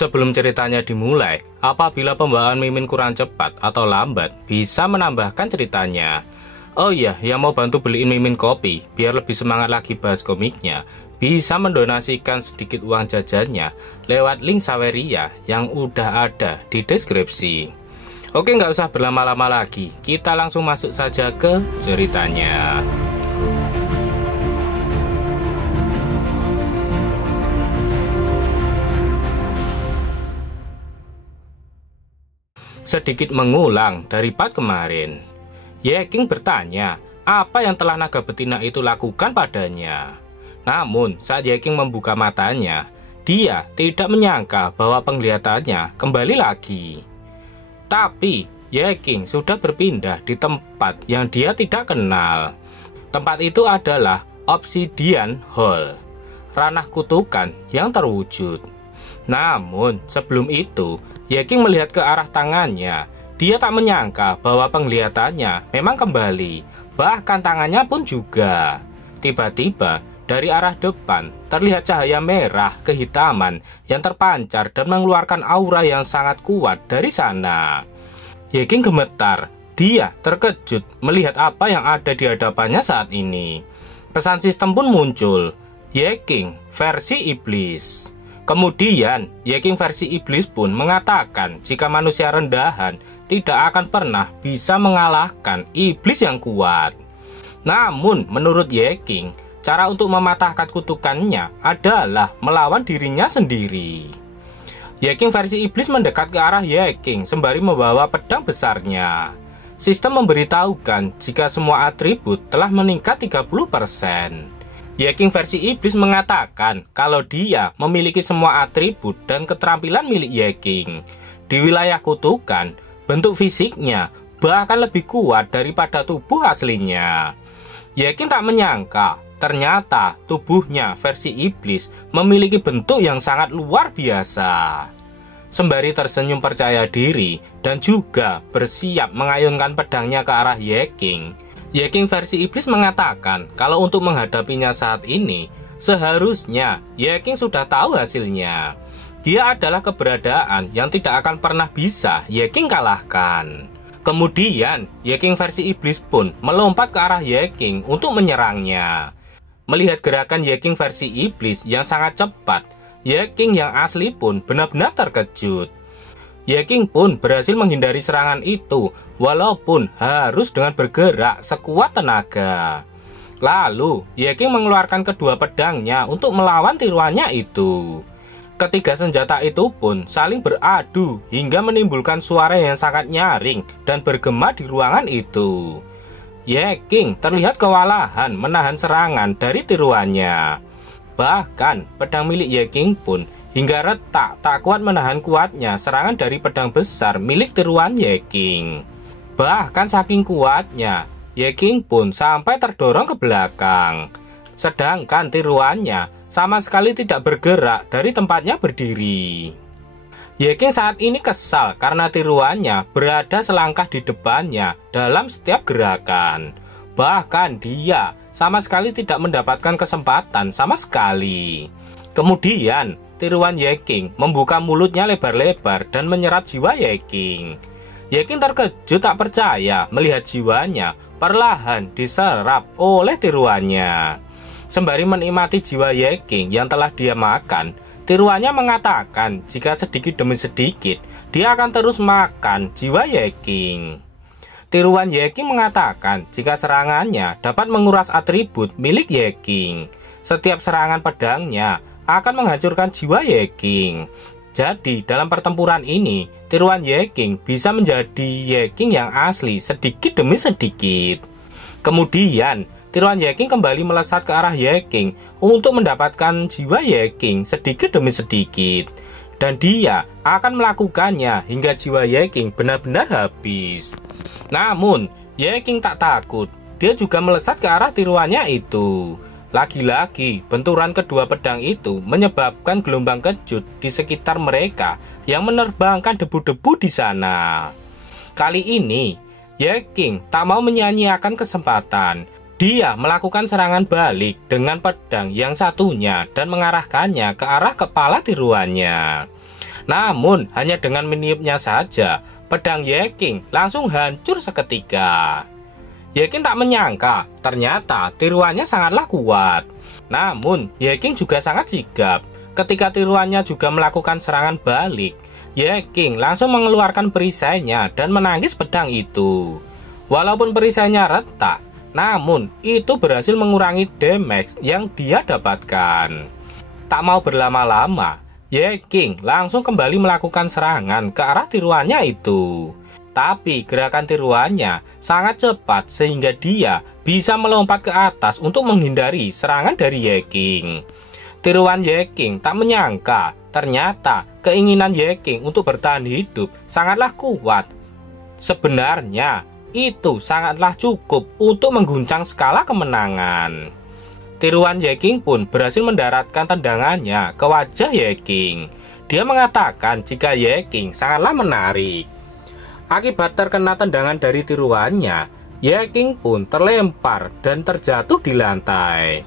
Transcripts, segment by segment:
Sebelum ceritanya dimulai, apabila pembawaan Mimin kurang cepat atau lambat, bisa menambahkan ceritanya. Oh iya, yang mau bantu beliin Mimin kopi, biar lebih semangat lagi bahas komiknya, bisa mendonasikan sedikit uang jajannya lewat link Saweria yang udah ada di deskripsi. Oke, nggak usah berlama-lama lagi, kita langsung masuk saja ke ceritanya. Sedikit mengulang dari part kemarin, Ye King bertanya apa yang telah naga betina itu lakukan padanya. Namun saat Ye King membuka matanya, dia tidak menyangka bahwa penglihatannya kembali lagi. Tapi Ye King sudah berpindah di tempat yang dia tidak kenal. Tempat itu adalah Obsidian Hall, ranah kutukan yang terwujud. Namun sebelum itu, Ye King melihat ke arah tangannya. Dia tak menyangka bahwa penglihatannya memang kembali, bahkan tangannya pun juga. Tiba-tiba dari arah depan terlihat cahaya merah kehitaman yang terpancar dan mengeluarkan aura yang sangat kuat dari sana. Ye King gemetar. Dia terkejut melihat apa yang ada di hadapannya saat ini. Pesan sistem pun muncul. Ye King versi iblis. Kemudian, Ye King versi iblis pun mengatakan jika manusia rendahan tidak akan pernah bisa mengalahkan iblis yang kuat. Namun, menurut Ye King, cara untuk mematahkan kutukannya adalah melawan dirinya sendiri. Ye King versi iblis mendekat ke arah Ye King sembari membawa pedang besarnya. Sistem memberitahukan jika semua atribut telah meningkat 30%. Ye King versi iblis mengatakan kalau dia memiliki semua atribut dan keterampilan milik Ye King. Di wilayah kutukan, bentuk fisiknya bahkan lebih kuat daripada tubuh aslinya. Ye King tak menyangka, ternyata tubuhnya versi iblis memiliki bentuk yang sangat luar biasa. Sembari tersenyum percaya diri dan juga bersiap mengayunkan pedangnya ke arah Ye King, Ye King versi iblis mengatakan kalau untuk menghadapinya saat ini, seharusnya Ye King sudah tahu hasilnya. Dia adalah keberadaan yang tidak akan pernah bisa Ye King kalahkan. Kemudian, Ye King versi iblis pun melompat ke arah Ye King untuk menyerangnya. Melihat gerakan Ye King versi iblis yang sangat cepat, Ye King yang asli pun benar-benar terkejut. Ye King pun berhasil menghindari serangan itu, walaupun harus dengan bergerak sekuat tenaga. Lalu, Ye King mengeluarkan kedua pedangnya untuk melawan tiruannya itu. Ketiga senjata itu pun saling beradu hingga menimbulkan suara yang sangat nyaring dan bergema di ruangan itu. Ye King terlihat kewalahan menahan serangan dari tiruannya. Bahkan, pedang milik Ye King pun hingga retak tak kuat menahan kuatnya serangan dari pedang besar milik tiruan Ye King. Bahkan saking kuatnya, Ye King pun sampai terdorong ke belakang. Sedangkan tiruannya sama sekali tidak bergerak dari tempatnya berdiri. Ye King saat ini kesal karena tiruannya berada selangkah di depannya dalam setiap gerakan. Bahkan dia sama sekali tidak mendapatkan kesempatan sama sekali. Kemudian, tiruan Ye King membuka mulutnya lebar-lebar dan menyerap jiwa Ye King. Ye King terkejut tak percaya melihat jiwanya perlahan diserap oleh tiruannya. Sembari menikmati jiwa Ye King yang telah dia makan, tiruannya mengatakan jika sedikit demi sedikit dia akan terus makan jiwa Ye King. Tiruan Ye King mengatakan jika serangannya dapat menguras atribut milik Ye King. Setiap serangan pedangnya akan menghancurkan jiwa Ye King. Jadi dalam pertempuran ini, tiruan Ye King bisa menjadi Ye King yang asli sedikit demi sedikit. Kemudian, tiruan Ye King kembali melesat ke arah Ye King untuk mendapatkan jiwa Ye King sedikit demi sedikit. Dan dia akan melakukannya hingga jiwa Ye King benar-benar habis. Namun, Ye King tak takut. Dia juga melesat ke arah tiruannya itu. Lagi-lagi, benturan kedua pedang itu menyebabkan gelombang kejut di sekitar mereka yang menerbangkan debu-debu di sana. Kali ini, Ye King tak mau menyia-nyiakan kesempatan. Dia melakukan serangan balik dengan pedang yang satunya dan mengarahkannya ke arah kepala tiruannya. Namun hanya dengan meniupnya saja, pedang Ye-King langsung hancur seketika. Ye-King tak menyangka ternyata tiruannya sangatlah kuat. Namun Ye-King juga sangat sigap. Ketika tiruannya juga melakukan serangan balik, Ye-King langsung mengeluarkan perisainya dan menangkis pedang itu. Walaupun perisainya retak, namun itu berhasil mengurangi damage yang dia dapatkan. Tak mau berlama-lama, Ye-King langsung kembali melakukan serangan ke arah tiruannya itu. Tapi gerakan tiruannya sangat cepat sehingga dia bisa melompat ke atas untuk menghindari serangan dari Ye-King. Tiruan Ye-King tak menyangka ternyata keinginan Ye-King untuk bertahan hidup sangatlah kuat. Sebenarnya itu sangatlah cukup untuk mengguncang skala kemenangan. Tiruan Ye-King pun berhasil mendaratkan tendangannya ke wajah Ye-King. Dia mengatakan jika Ye-King sangatlah menarik. Akibat terkena tendangan dari tiruannya, Ye-King pun terlempar dan terjatuh di lantai.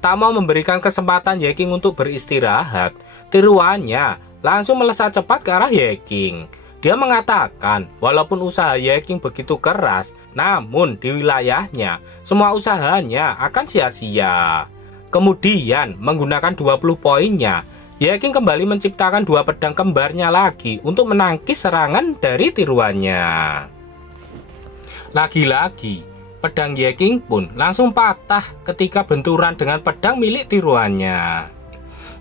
Tak mau memberikan kesempatan Ye-King untuk beristirahat, tiruannya langsung melesat cepat ke arah Ye-King. Dia mengatakan walaupun usaha Ye-King begitu keras, namun di wilayahnya semua usahanya akan sia-sia. Kemudian menggunakan 20 poinnya, Ye-King kembali menciptakan 2 pedang kembarnya lagi untuk menangkis serangan dari tiruannya. Lagi-lagi pedang Ye-King pun langsung patah ketika benturan dengan pedang milik tiruannya.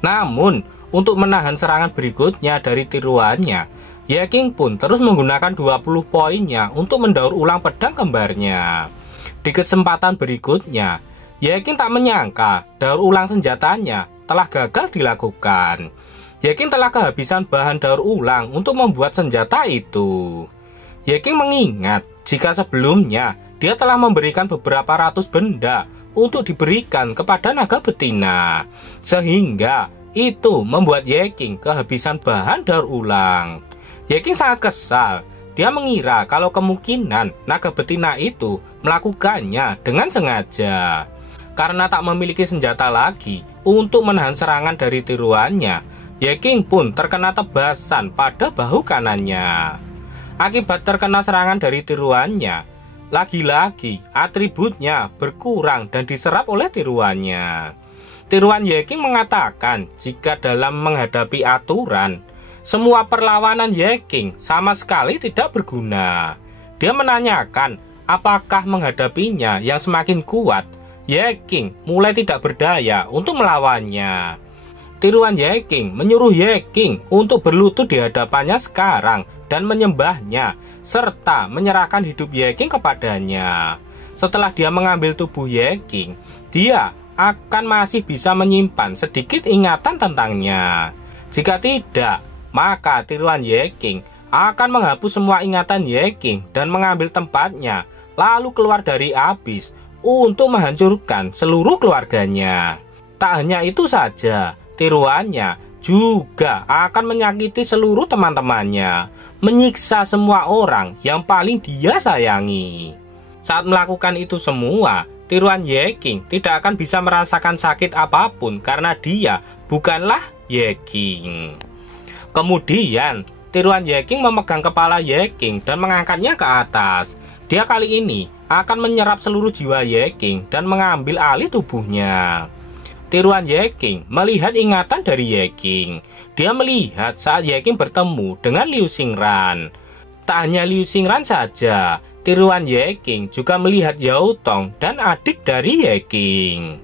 Namun untuk menahan serangan berikutnya dari tiruannya, Ye-King pun terus menggunakan 20 poinnya untuk mendaur ulang pedang kembarnya. Di kesempatan berikutnya, Ye-King tak menyangka daur ulang senjatanya telah gagal dilakukan. Ye-King telah kehabisan bahan daur ulang untuk membuat senjata itu. Ye-King mengingat jika sebelumnya dia telah memberikan beberapa ratus benda untuk diberikan kepada naga betina, sehingga itu membuat Ye-King kehabisan bahan daur ulang. Ye-King sangat kesal. Dia mengira kalau kemungkinan naga betina itu melakukannya dengan sengaja. Karena tak memiliki senjata lagi untuk menahan serangan dari tiruannya, Ye-King pun terkena tebasan pada bahu kanannya. Akibat terkena serangan dari tiruannya, lagi-lagi atributnya berkurang dan diserap oleh tiruannya. Tiruan Ye-King mengatakan jika dalam menghadapi aturan, semua perlawanan Ye-King sama sekali tidak berguna. Dia menanyakan apakah menghadapinya yang semakin kuat, Ye-King mulai tidak berdaya untuk melawannya. Tiruan Ye-King menyuruh Ye-King untuk berlutut di hadapannya sekarang dan menyembahnya, serta menyerahkan hidup Ye-King kepadanya. Setelah dia mengambil tubuh Ye-King, dia akan masih bisa menyimpan sedikit ingatan tentangnya. Jika tidak, maka tiruan Ye-King akan menghapus semua ingatan Ye-King dan mengambil tempatnya, lalu keluar dari abyss untuk menghancurkan seluruh keluarganya. Tak hanya itu saja, tiruannya juga akan menyakiti seluruh teman-temannya, menyiksa semua orang yang paling dia sayangi. Saat melakukan itu semua, tiruan Ye-King tidak akan bisa merasakan sakit apapun karena dia bukanlah Ye-King. Kemudian, tiruan Ye-King memegang kepala Ye-King dan mengangkatnya ke atas. Dia kali ini akan menyerap seluruh jiwa Ye-King dan mengambil alih tubuhnya. Tiruan Ye-King melihat ingatan dari Ye-King. Dia melihat saat Ye-King bertemu dengan Liu Xingran. Tak hanya Liu Xingran saja, tiruan Ye-King juga melihat Yao Tong dan adik dari Ye-King.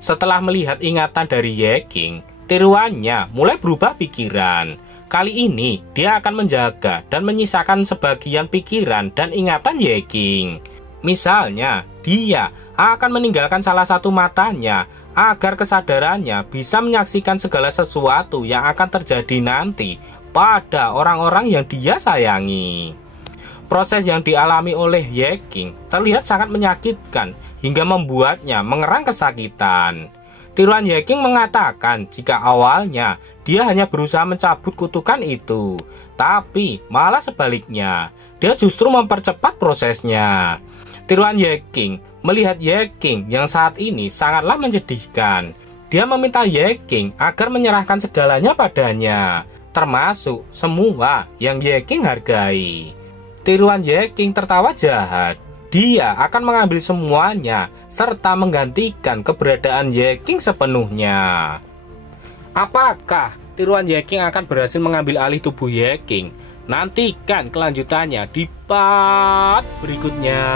Setelah melihat ingatan dari Ye-King, tiruannya mulai berubah pikiran. Kali ini dia akan menjaga dan menyisakan sebagian pikiran dan ingatan Ye-King. Misalnya, dia akan meninggalkan salah satu matanya agar kesadarannya bisa menyaksikan segala sesuatu yang akan terjadi nanti pada orang-orang yang dia sayangi. Proses yang dialami oleh Ye-King terlihat sangat menyakitkan hingga membuatnya mengerang kesakitan. Tiruan Ye-King mengatakan jika awalnya dia hanya berusaha mencabut kutukan itu, tapi malah sebaliknya, dia justru mempercepat prosesnya. Tiruan Ye-King melihat Ye-King yang saat ini sangatlah menyedihkan. Dia meminta Ye-King agar menyerahkan segalanya padanya. termasuk semua yang Ye-King hargai. Tiruan Ye-King tertawa jahat. Dia akan mengambil semuanya serta menggantikan keberadaan Ye-King sepenuhnya. Apakah tiruan Ye-King akan berhasil mengambil alih tubuh Ye-King? Nantikan kelanjutannya di part berikutnya.